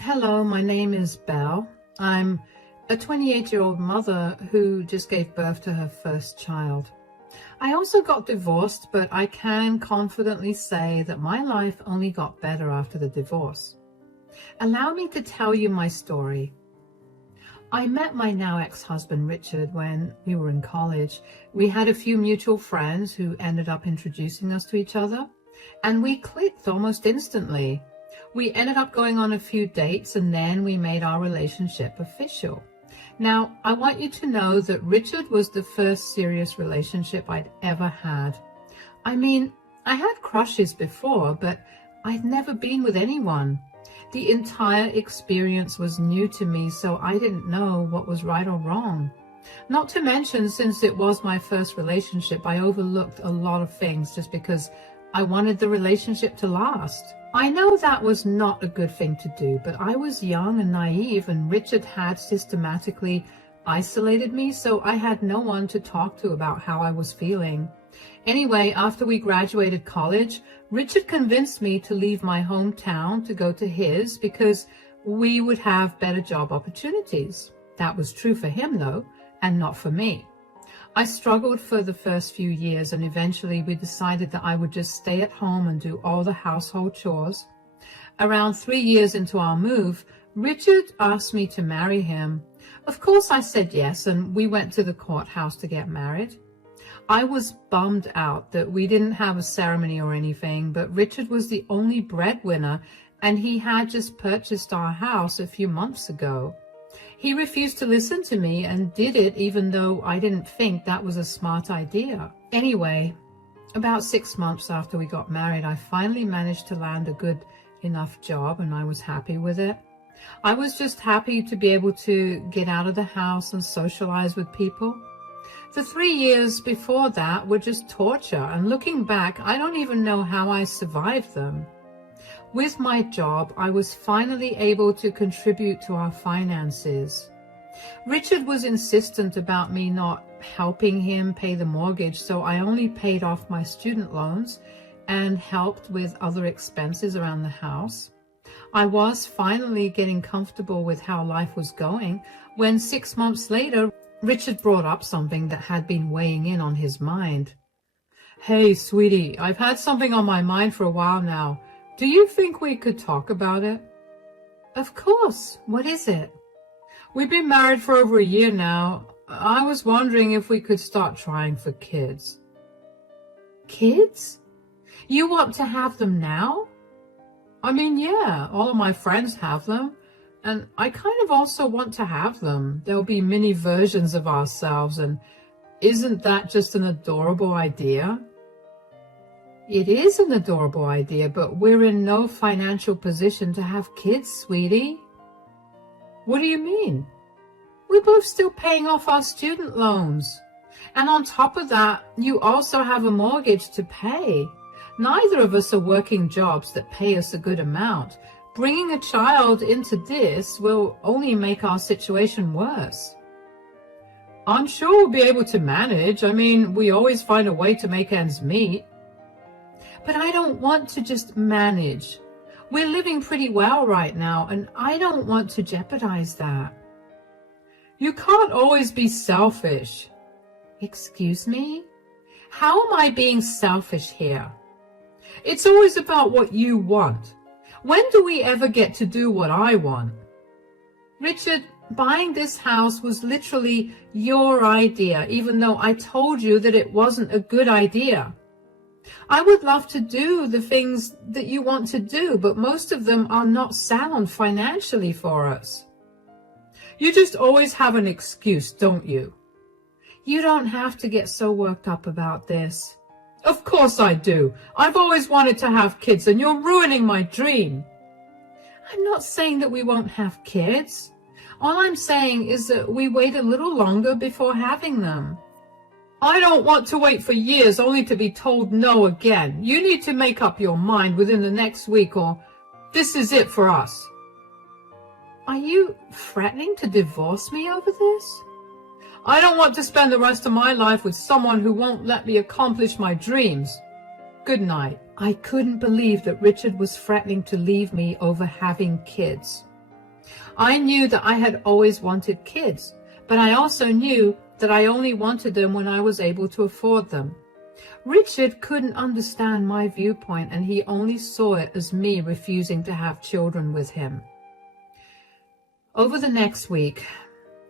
Hello, my name is Belle. I'm a 28-year-old mother who just gave birth to her first child. I also got divorced, but I can confidently say that my life only got better after the divorce. Allow me to tell you my story. I met my now ex-husband Richard when we were in college. We had a few mutual friends who ended up introducing us to each other, and we clicked almost instantly. We ended up going on a few dates, and then we made our relationship official. Now, I want you to know that Richard was the first serious relationship I'd ever had. I mean, I had crushes before, but I'd never been with anyone. The entire experience was new to me, so I didn't know what was right or wrong. Not to mention, since it was my first relationship, I overlooked a lot of things just because I wanted the relationship to last. I know that was not a good thing to do, but I was young and naive, and Richard had systematically isolated me, so I had no one to talk to about how I was feeling. Anyway, after we graduated college, Richard convinced me to leave my hometown to go to his because we would have better job opportunities. That was true for him, though, and not for me. I struggled for the first few years, and eventually we decided that I would just stay at home and do all the household chores. Around 3 years into our move, Richard asked me to marry him. Of course I said yes, and we went to the courthouse to get married. I was bummed out that we didn't have a ceremony or anything, but Richard was the only breadwinner, and he had just purchased our house a few months ago. He refused to listen to me and did it even though I didn't think that was a smart idea. Anyway, about 6 months after we got married, I finally managed to land a good enough job, and I was happy with it. I was just happy to be able to get out of the house and socialize with people. The 3 years before that were just torture, and looking back, I don't even know how I survived them. With my job, I was finally able to contribute to our finances. Richard was insistent about me not helping him pay the mortgage, so I only paid off my student loans and helped with other expenses around the house. I was finally getting comfortable with how life was going when 6 months later, Richard brought up something that had been weighing in on his mind. "Hey, sweetie, I've had something on my mind for a while now. Do you think we could talk about it?" "Of course. What is it?" "We've been married for over a year now. I was wondering if we could start trying for kids." "Kids? You want to have them now?" "I mean, yeah, all of my friends have them, and I kind of also want to have them. There'll be mini versions of ourselves, and isn't that just an adorable idea?" "It is an adorable idea, but we're in no financial position to have kids, sweetie." "What do you mean?" "We're both still paying off our student loans. And on top of that, you also have a mortgage to pay. Neither of us are working jobs that pay us a good amount. Bringing a child into this will only make our situation worse." "I'm sure we'll be able to manage. I mean, we always find a way to make ends meet." "But I don't want to just manage. We're living pretty well right now, and I don't want to jeopardize that." "You can't always be selfish." "Excuse me? How am I being selfish here?" "It's always about what you want. When do we ever get to do what I want?" "Richard, buying this house was literally your idea, even though I told you that it wasn't a good idea. I would love to do the things that you want to do, but most of them are not sound financially for us." "You just always have an excuse, don't you?" "You don't have to get so worked up about this." "Of course I do. I've always wanted to have kids, and you're ruining my dream." "I'm not saying that we won't have kids. All I'm saying is that we wait a little longer before having them." "I don't want to wait for years only to be told no again. You need to make up your mind within the next week, or this is it for us." "Are you threatening to divorce me over this?" "I don't want to spend the rest of my life with someone who won't let me accomplish my dreams. Good night." I couldn't believe that Richard was threatening to leave me over having kids. I knew that I had always wanted kids, but I also knew that I only wanted them when I was able to afford them. Richard couldn't understand my viewpoint, and he only saw it as me refusing to have children with him. Over the next week,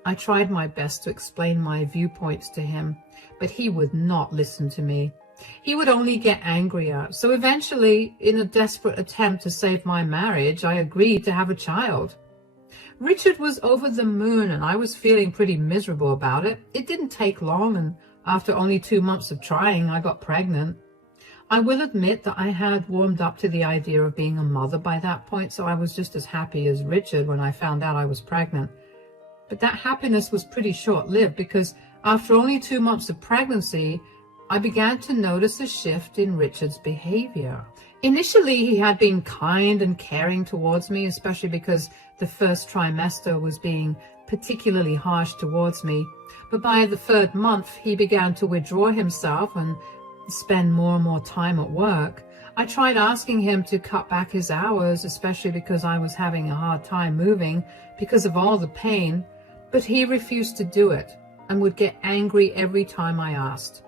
I tried my best to explain my viewpoints to him, but he would not listen to me. He would only get angrier. So eventually, in a desperate attempt to save my marriage, I agreed to have a child. Richard was over the moon, and I was feeling pretty miserable about it. It didn't take long, and after only 2 months of trying, I got pregnant. I will admit that I had warmed up to the idea of being a mother by that point, so I was just as happy as Richard when I found out I was pregnant. But that happiness was pretty short-lived, because after only 2 months of pregnancy, I began to notice a shift in Richard's behavior. Initially, he had been kind and caring towards me, especially because the first trimester was being particularly harsh towards me. But by the 3rd month, he began to withdraw himself and spend more and more time at work. I tried asking him to cut back his hours, especially because I was having a hard time moving because of all the pain, but he refused to do it and would get angry every time I asked.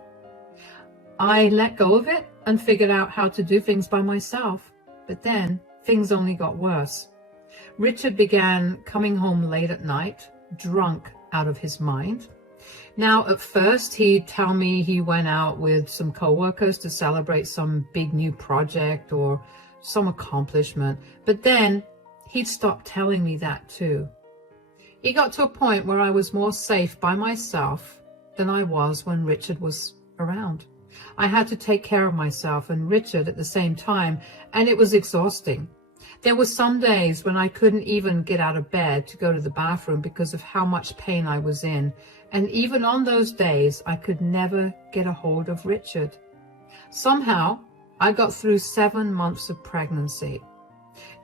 I let go of it and figured out how to do things by myself, but then things only got worse. Richard began coming home late at night, drunk out of his mind. Now, at first, he'd tell me he went out with some coworkers to celebrate some big new project or some accomplishment, but then he'd stop telling me that too. It got to a point where I was more safe by myself than I was when Richard was around. I had to take care of myself and Richard at the same time, and it was exhausting. There were some days when I couldn't even get out of bed to go to the bathroom because of how much pain I was in, and even on those days, I could never get a hold of Richard. Somehow, I got through 7 months of pregnancy.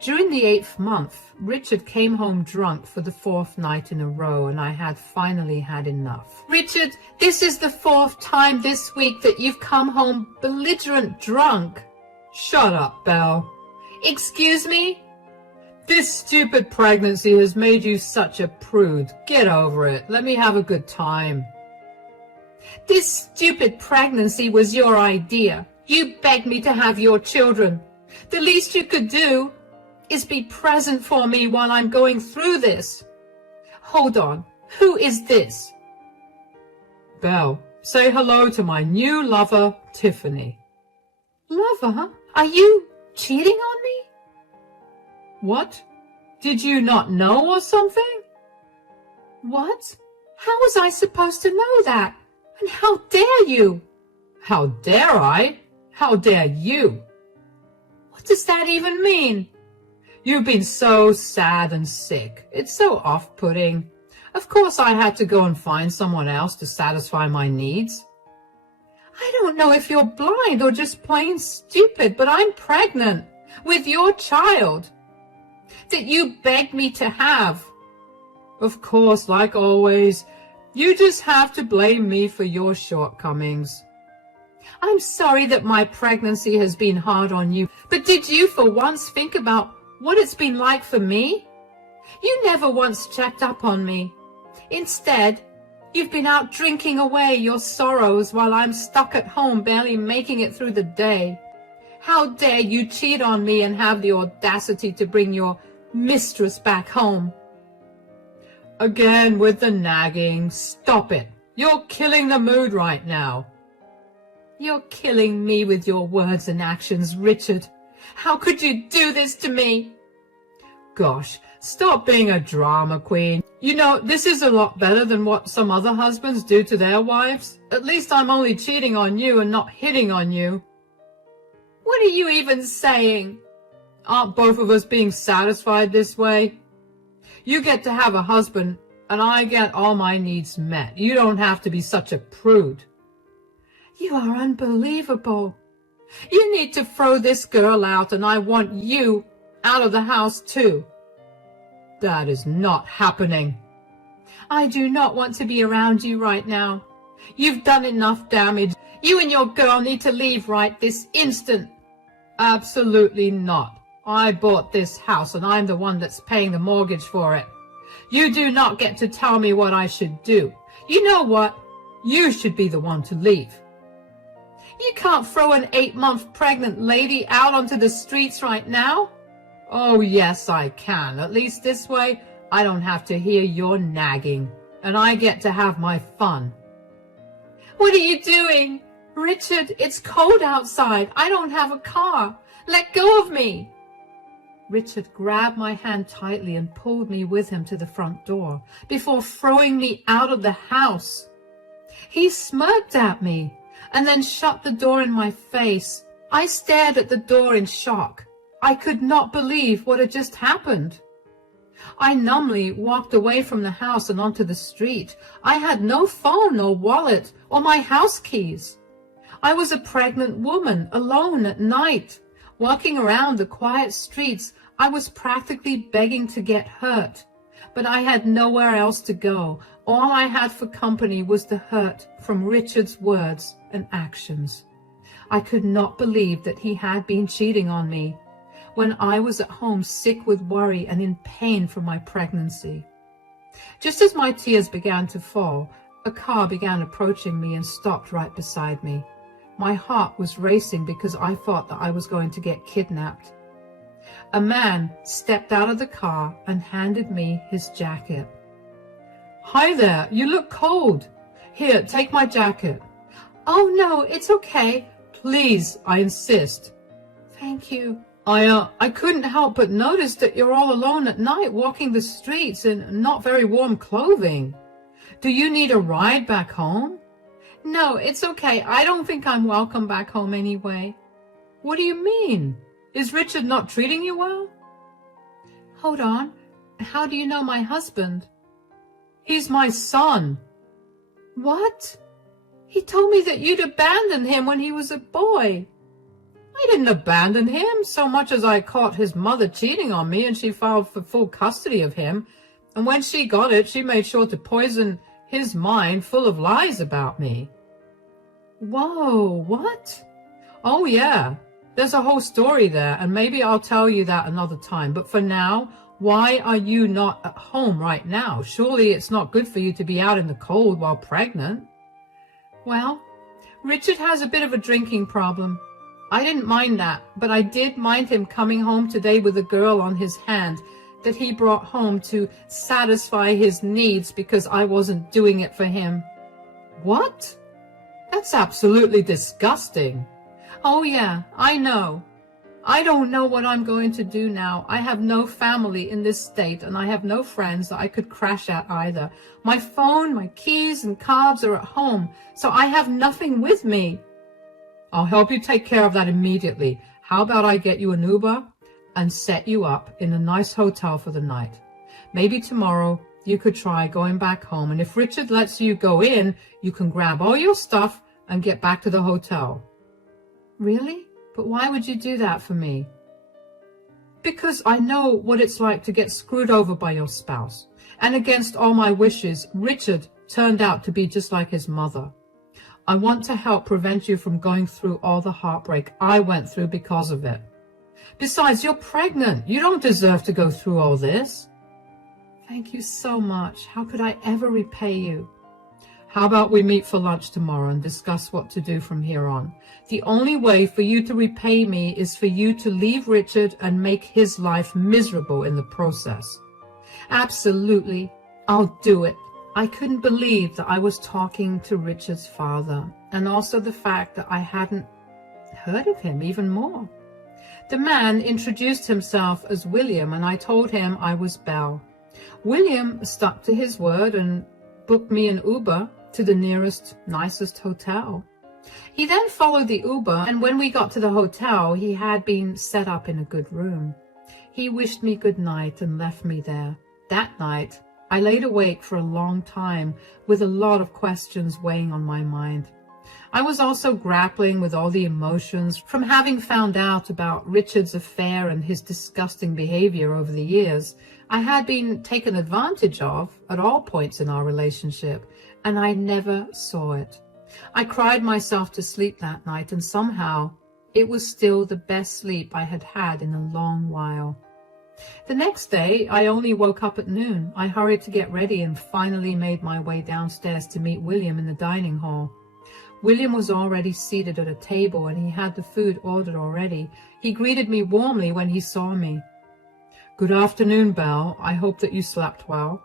During the 8th month, Richard came home drunk for the 4th night in a row, and I had finally had enough. Richard, this is the 4th time this week that you've come home belligerent drunk. Shut up, Belle. Excuse me? This stupid pregnancy has made you such a prude. Get over it. Let me have a good time. This stupid pregnancy was your idea. You begged me to have your children. The least you could do is be present for me while I'm going through this. Hold on. Who is this? Belle, say hello to my new lover, Tiffany. Lover? Are you cheating on me? What? Did you not know or something? What? How was I supposed to know that? And how dare you? How dare I? How dare you? What does that even mean? You've been so sad and sick. It's so off-putting. Of course I had to go and find someone else to satisfy my needs. I don't know if you're blind or just plain stupid, but I'm pregnant with your child that you begged me to have. Of course, like always, you just have to blame me for your shortcomings. I'm sorry that my pregnancy has been hard on you, but did you for once think about what it's been like for me? You never once checked up on me. Instead, you've been out drinking away your sorrows while I'm stuck at home barely making it through the day. How dare you cheat on me and have the audacity to bring your mistress back home? Again with the nagging. Stop it. You're killing the mood right now. You're killing me with your words and actions, Richard. How could you do this to me? Gosh, stop being a drama queen. You know, this is a lot better than what some other husbands do to their wives. At least I'm only cheating on you and not hitting on you. What are you even saying? Aren't both of us being satisfied this way? You get to have a husband, and I get all my needs met. You don't have to be such a prude. You are unbelievable. You need to throw this girl out, and I want you out of the house too. That is not happening. I do not want to be around you right now. You've done enough damage. You and your girl need to leave right this instant. Absolutely not. I bought this house and I'm the one that's paying the mortgage for it. You do not get to tell me what I should do. You know what? You should be the one to leave. You can't throw an 8-month pregnant lady out onto the streets right now. Oh, yes, I can. At least this way, I don't have to hear your nagging, and I get to have my fun. What are you doing? Richard, it's cold outside. I don't have a car. Let go of me. Richard grabbed my hand tightly and pulled me with him to the front door before throwing me out of the house. He smirked at me and then shut the door in my face. I stared at the door in shock. I could not believe what had just happened. I numbly walked away from the house and onto the street. I had no phone or wallet or my house keys. I was a pregnant woman, alone at night. Walking around the quiet streets, I was practically begging to get hurt. But I had nowhere else to go. All I had for company was the hurt from Richard's words and actions. I could not believe that he had been cheating on me when I was at home sick with worry and in pain from my pregnancy. Just as my tears began to fall, a car began approaching me and stopped right beside me. My heart was racing because I thought that I was going to get kidnapped. A man stepped out of the car and handed me his jacket. Hi there, you look cold. Here, take my jacket. Oh no, it's okay. Please, I insist. Thank you. I couldn't help but notice that you're all alone at night walking the streets in not very warm clothing. Do you need a ride back home? No, it's okay. I don't think I'm welcome back home anyway. What do you mean? Is Richard not treating you well? Hold on. How do you know my husband? He's my son. What? He told me that you'd abandoned him when he was a boy. I didn't abandon him so much as I caught his mother cheating on me and she filed for full custody of him. And when she got it, she made sure to poison his mind full of lies about me. Whoa, what? Oh yeah, there's a whole story there, and maybe I'll tell you that another time. But for now, why are you not at home right now? Surely it's not good for you to be out in the cold while pregnant. Well, Richard has a bit of a drinking problem. I didn't mind that, but I did mind him coming home today with a girl on his hand that he brought home to satisfy his needs because I wasn't doing it for him. What? That's absolutely disgusting. Oh yeah, I know. I don't know what I'm going to do now. I have no family in this state and I have no friends that I could crash at either. My phone, my keys and cards are at home, so I have nothing with me. I'll help you take care of that immediately. How about I get you an Uber and set you up in a nice hotel for the night? Maybe tomorrow you could try going back home, and if Richard lets you go in, you can grab all your stuff and get back to the hotel. Really? But why would you do that for me? Because I know what it's like to get screwed over by your spouse. And against all my wishes, Richard turned out to be just like his mother. I want to help prevent you from going through all the heartbreak I went through because of it. Besides, you're pregnant. You don't deserve to go through all this. Thank you so much. How could I ever repay you? How about we meet for lunch tomorrow and discuss what to do from here on? The only way for you to repay me is for you to leave Richard and make his life miserable in the process. Absolutely. I'll do it. I couldn't believe that I was talking to Richard's father, and also the fact that I hadn't heard of him even more. The man introduced himself as William, and I told him I was Belle. William stuck to his word and booked me an Uber to the nearest, nicest hotel. He then followed the Uber, and when we got to the hotel, he had been set up in a good room. He wished me good night and left me there. That night, I laid awake for a long time with a lot of questions weighing on my mind. I was also grappling with all the emotions from having found out about Richard's affair and his disgusting behavior over the years. I had been taken advantage of at all points in our relationship, and I never saw it. I cried myself to sleep that night, and somehow It was still the best sleep I had had in a long while. The next day, I only woke up at noon. I hurried to get ready and finally made my way downstairs to meet William in the dining hall. William was already seated at a table and he had the food ordered already. He greeted me warmly when he saw me. "Good afternoon, Belle. I hope that you slept well."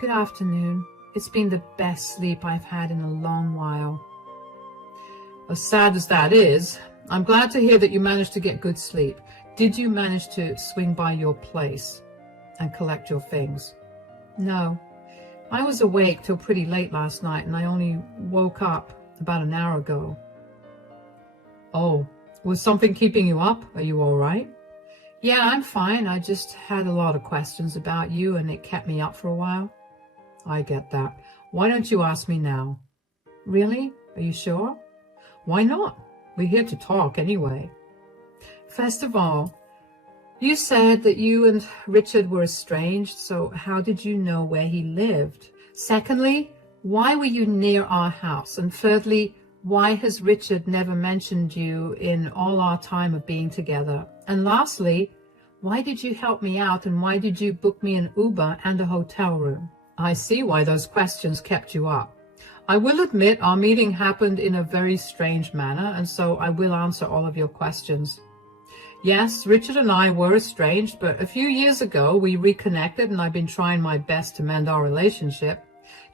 "Good afternoon. It's been the best sleep I've had in a long while." "As sad as that is, I'm glad to hear that you managed to get good sleep. Did you manage to swing by your place and collect your things?" "No. I was awake till pretty late last night and I only woke up about an hour ago." "Oh, was something keeping you up? Are you all right?" "Yeah, I'm fine. I just had a lot of questions about you and it kept me up for a while." "I get that. Why don't you ask me now?" "Really? Are you sure?" "Why not? We're here to talk anyway." "First of all, you said that you and Richard were estranged, so how did you know where he lived? Secondly, why were you near our house? And thirdly, why has Richard never mentioned you in all our time of being together? And lastly, why did you help me out and why did you book me an Uber and a hotel room?" "I see why those questions kept you up. I will admit our meeting happened in a very strange manner, and so I will answer all of your questions. Yes, Richard and I were estranged, but a few years ago we reconnected and I've been trying my best to mend our relationship.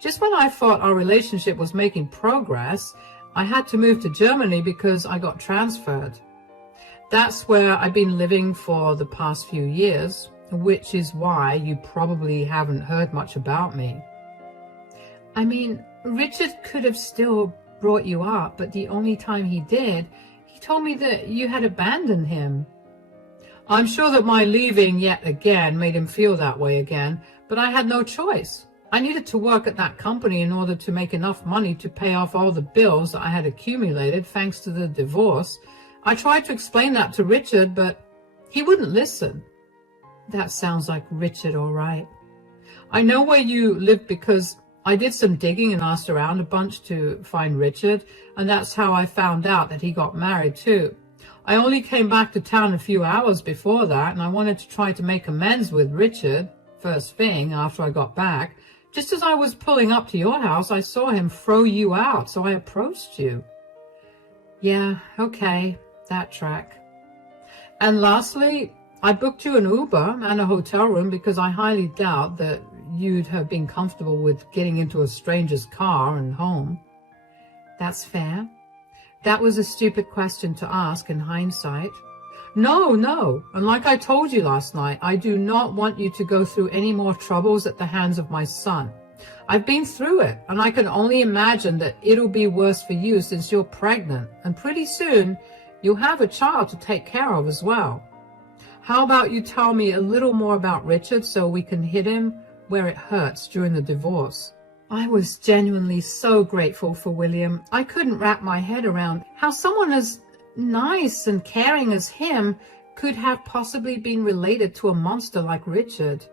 Just when I thought our relationship was making progress, I had to move to Germany because I got transferred. That's where I've been living for the past few years, which is why you probably haven't heard much about me." "I mean, Richard could have still brought you up, but the only time he did, he told me that you had abandoned him." "I'm sure that my leaving yet again made him feel that way again, but I had no choice. I needed to work at that company in order to make enough money to pay off all the bills that I had accumulated thanks to the divorce. I tried to explain that to Richard, but he wouldn't listen." "That sounds like Richard, all right." "I know where you live because I did some digging and asked around a bunch to find Richard, and that's how I found out that he got married too. I only came back to town a few hours before that, and I wanted to try to make amends with Richard first thing after I got back. Just as I was pulling up to your house, I saw him throw you out, so I approached you." "Yeah, okay, that track." "And lastly, I booked you an Uber and a hotel room because I highly doubt that you'd have been comfortable with getting into a stranger's car and home." "That's fair. That was a stupid question to ask in hindsight." No, and like I told you last night, I do not want you to go through any more troubles at the hands of my son. I've been through it, and I can only imagine that it'll be worse for you since you're pregnant, and pretty soon you'll have a child to take care of as well. How about you tell me a little more about Richard so we can hit him where it hurts during the divorce?" I was genuinely so grateful for William. I couldn't wrap my head around how someone as nice and caring as him could have possibly been related to a monster like Richard.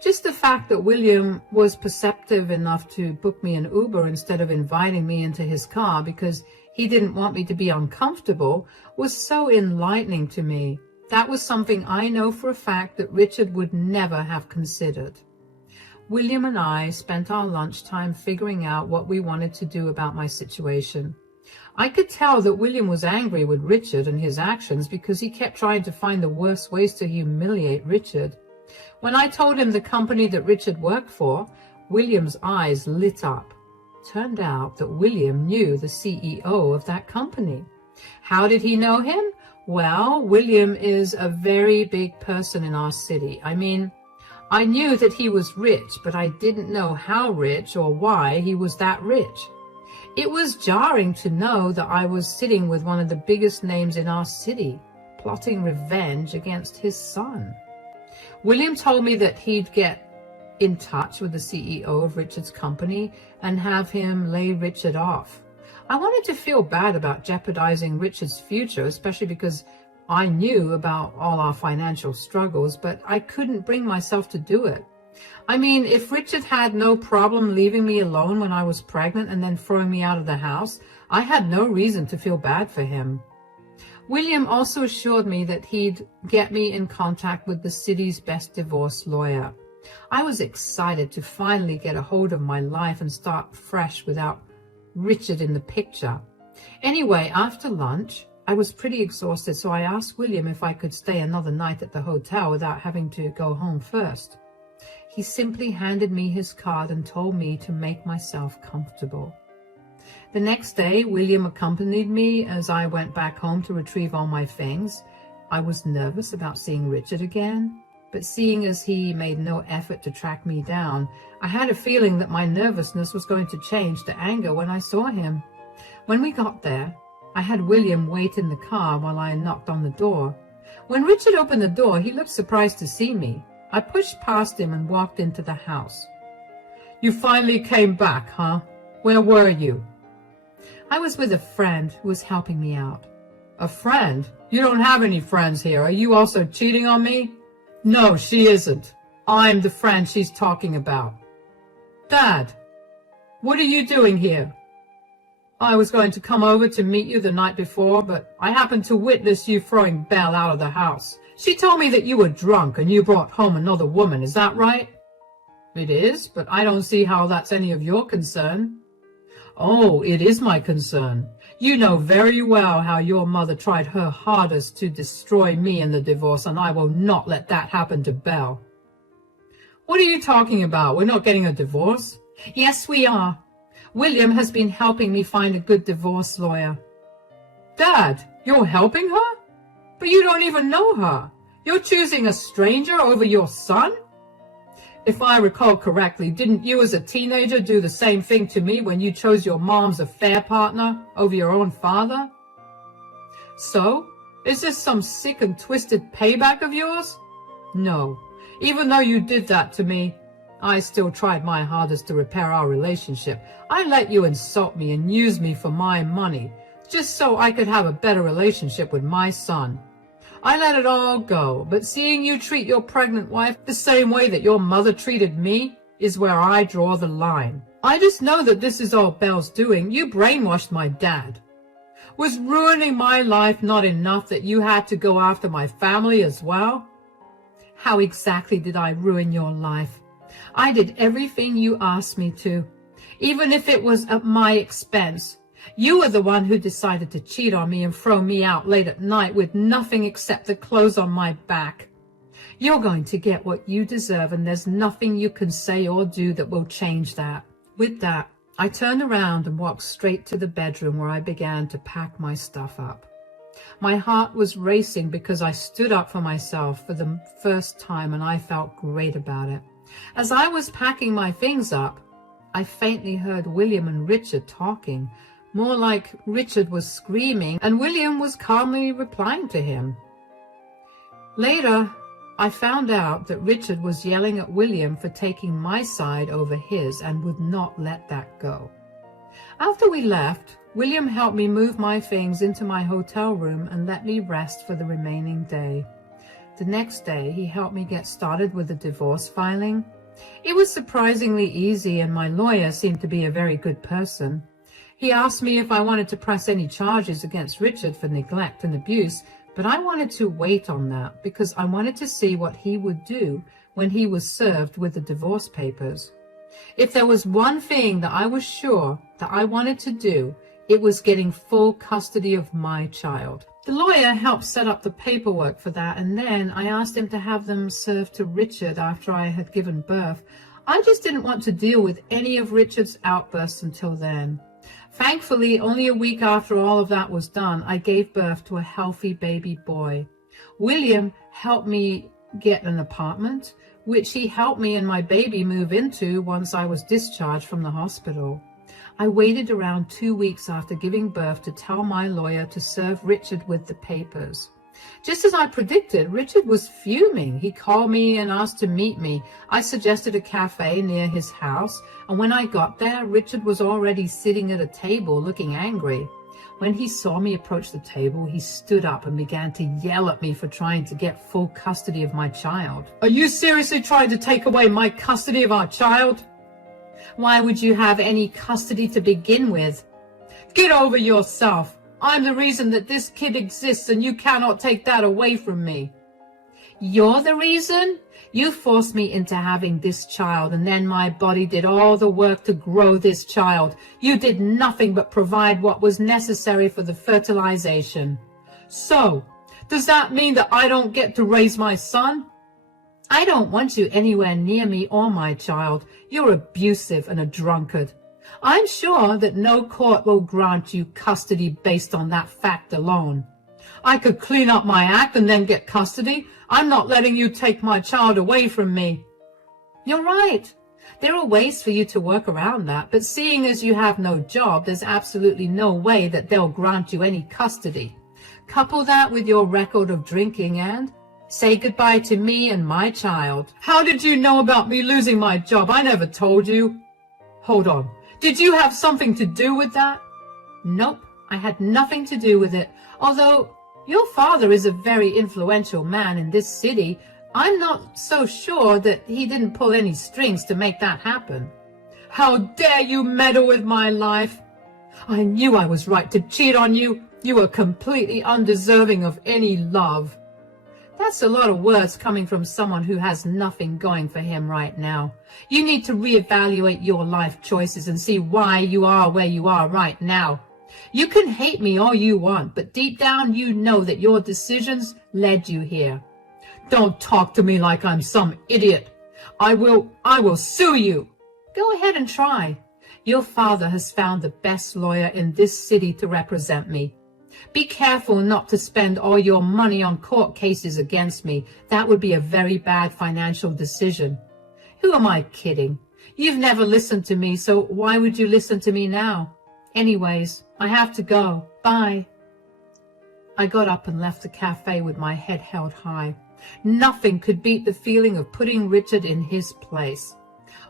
Just the fact that William was perceptive enough to book me an Uber instead of inviting me into his car because he didn't want me to be uncomfortable was so enlightening to me. That was something I know for a fact that Richard would never have considered. William and I spent our lunchtime figuring out what we wanted to do about my situation. I could tell that William was angry with Richard and his actions because he kept trying to find the worst ways to humiliate Richard. When I told him the company that Richard worked for, William's eyes lit up. Turned out that William knew the CEO of that company. How did he know him? Well, William is a very big person in our city. I knew that he was rich, but I didn't know how rich or why he was that rich. It was jarring to know that I was sitting with one of the biggest names in our city, plotting revenge against his son. William told me that he'd get in touch with the CEO of Richard's company and have him lay Richard off. I wanted to feel bad about jeopardizing Richard's future, especially because I knew about all our financial struggles, but I couldn't bring myself to do it. If Richard had no problem leaving me alone when I was pregnant and then throwing me out of the house, I had no reason to feel bad for him. William also assured me that he'd get me in contact with the city's best divorce lawyer. I was excited to finally get a hold of my life and start fresh without Richard in the picture. Anyway, after lunch, I was pretty exhausted, so I asked William if I could stay another night at the hotel without having to go home first. He simply handed me his card and told me to make myself comfortable. The next day, William accompanied me as I went back home to retrieve all my things. I was nervous about seeing Richard again, but seeing as he made no effort to track me down, I had a feeling that my nervousness was going to change to anger when I saw him. When we got there, I had William wait in the car while I knocked on the door. When Richard opened the door, he looked surprised to see me. I pushed past him and walked into the house. "You finally came back, huh? Where were you?" "I was with a friend who was helping me out." "A friend? You don't have any friends here. Are you also cheating on me?" "No, she isn't. I'm the friend she's talking about." "Dad, what are you doing here?" "I was going to come over to meet you the night before, but I happened to witness you throwing Belle out of the house. She told me that you were drunk and you brought home another woman. Is that right?" "It is, but I don't see how that's any of your concern." "Oh, it is my concern. You know very well how your mother tried her hardest to destroy me in the divorce, and I will not let that happen to Belle." "What are you talking about? We're not getting a divorce." "Yes, we are. William has been helping me find a good divorce lawyer." "Dad, you're helping her? But you don't even know her. You're choosing a stranger over your son?" "If I recall correctly, didn't you as a teenager do the same thing to me when you chose your mom's affair partner over your own father?" "So, is this some sick and twisted payback of yours?" "No. Even though you did that to me, I still tried my hardest to repair our relationship. I let you insult me and use me for my money, just so I could have a better relationship with my son. I let it all go, but seeing you treat your pregnant wife the same way that your mother treated me is where I draw the line. I just know that this is all Belle's doing. You brainwashed my dad. Was ruining my life not enough that you had to go after my family as well?" "How exactly did I ruin your life? I did everything you asked me to, even if it was at my expense. You were the one who decided to cheat on me and throw me out late at night with nothing except the clothes on my back. You're going to get what you deserve, and there's nothing you can say or do that will change that." With that, I turned around and walked straight to the bedroom where I began to pack my stuff up. My heart was racing because I stood up for myself for the first time, and I felt great about it. As I was packing my things up, I faintly heard William and Richard talking. More like Richard was screaming and William was calmly replying to him. Later, I found out that Richard was yelling at William for taking my side over his and would not let that go. After we left, William helped me move my things into my hotel room and let me rest for the remaining day. The next day, he helped me get started with the divorce filing. It was surprisingly easy, and my lawyer seemed to be a very good person. He asked me if I wanted to press any charges against Richard for neglect and abuse, but I wanted to wait on that because I wanted to see what he would do when he was served with the divorce papers. If there was one thing that I was sure that I wanted to do, it was getting full custody of my child. The lawyer helped set up the paperwork for that, and then I asked him to have them served to Richard after I had given birth. I just didn't want to deal with any of Richard's outbursts until then. Thankfully, only a week after all of that was done, I gave birth to a healthy baby boy. William helped me get an apartment, which he helped me and my baby move into once I was discharged from the hospital. I waited around 2 weeks after giving birth to tell my lawyer to serve Richard with the papers. Just as I predicted, Richard was fuming. He called me and asked to meet me. I suggested a cafe near his house, and when I got there, Richard was already sitting at a table looking angry. When he saw me approach the table, he stood up and began to yell at me for trying to get full custody of my child. "Are you seriously trying to take away my custody of our child?" "Why would you have any custody to begin with?" "Get over yourself. I'm the reason that this kid exists, and you cannot take that away from me. You're the reason? You forced me into having this child, and then my body did all the work to grow this child. You did nothing but provide what was necessary for the fertilization. So, does that mean that I don't get to raise my son? I don't want you anywhere near me or my child. You're abusive and a drunkard. I'm sure that no court will grant you custody based on that fact alone. I could clean up my act and then get custody. I'm not letting you take my child away from me. You're right. There are ways for you to work around that, but seeing as you have no job, there's absolutely no way that they'll grant you any custody. Couple that with your record of drinking and say goodbye to me and my child. How did you know about me losing my job? I never told you. Hold on. Did you have something to do with that? Nope, I had nothing to do with it. Although your father is a very influential man in this city, I'm not so sure that he didn't pull any strings to make that happen. How dare you meddle with my life? I knew I was right to cheat on you. You were completely undeserving of any love. That's a lot of words coming from someone who has nothing going for him right now. You need to reevaluate your life choices and see why you are where you are right now. You can hate me all you want, but deep down you know that your decisions led you here. Don't talk to me like I'm some idiot. I will sue you. Go ahead and try. Your father has found the best lawyer in this city to represent me. Be careful not to spend all your money on court cases against me. That would be a very bad financial decision. Who am I kidding? You've never listened to me, so why would you listen to me now? Anyways, I have to go. Bye. I got up and left the cafe with my head held high. Nothing could beat the feeling of putting Richard in his place.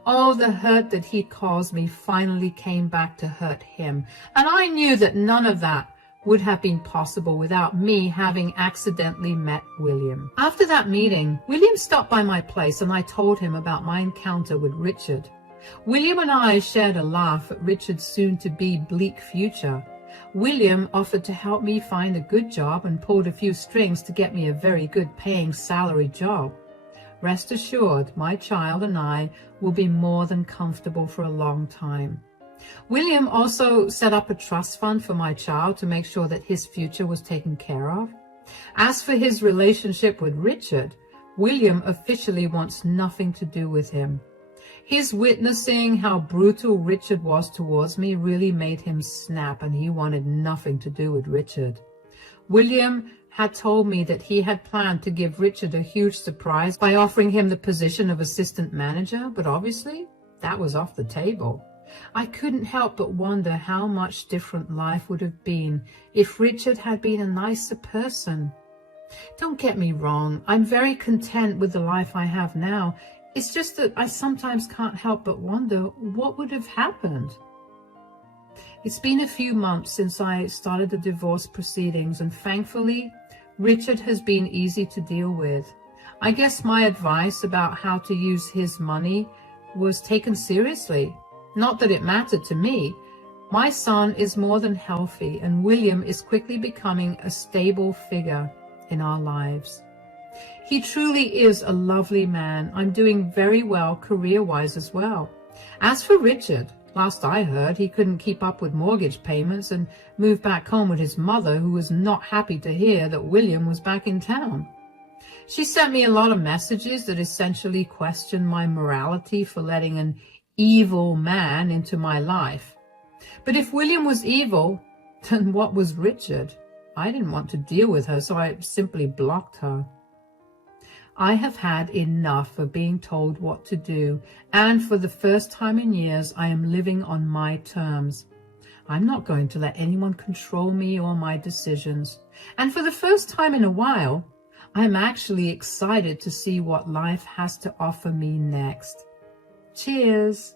All the hurt that he caused me finally came back to hurt him, and I knew that none of that would have been possible without me having accidentally met William. After that meeting, William stopped by my place and I told him about my encounter with Richard. William and I shared a laugh at Richard's soon-to-be bleak future. William offered to help me find a good job and pulled a few strings to get me a very good paying salary job. Rest assured, my child and I will be more than comfortable for a long time. William also set up a trust fund for my child to make sure that his future was taken care of. As for his relationship with Richard, William officially wants nothing to do with him. His witnessing how brutal Richard was towards me really made him snap, and he wanted nothing to do with Richard. William had told me that he had planned to give Richard a huge surprise by offering him the position of assistant manager, but obviously that was off the table. I couldn't help but wonder how much different life would have been if Richard had been a nicer person. Don't get me wrong, I'm very content with the life I have now. It's just that I sometimes can't help but wonder what would have happened. It's been a few months since I started the divorce proceedings, and thankfully, Richard has been easy to deal with. I guess my advice about how to use his money was taken seriously. Not that it mattered to me. My son is more than healthy, and William is quickly becoming a stable figure in our lives. He truly is a lovely man. I'm doing very well career-wise as well. As for Richard, last I heard, he couldn't keep up with mortgage payments and moved back home with his mother, who was not happy to hear that William was back in town. She sent me a lot of messages that essentially questioned my morality for letting an evil man into my life. But if William was evil, then what was Richard? I didn't want to deal with her, so I simply blocked her. I have had enough of being told what to do, and for the first time in years, I am living on my terms. I'm not going to let anyone control me or my decisions. And for the first time in a while, I'm actually excited to see what life has to offer me next. Cheers!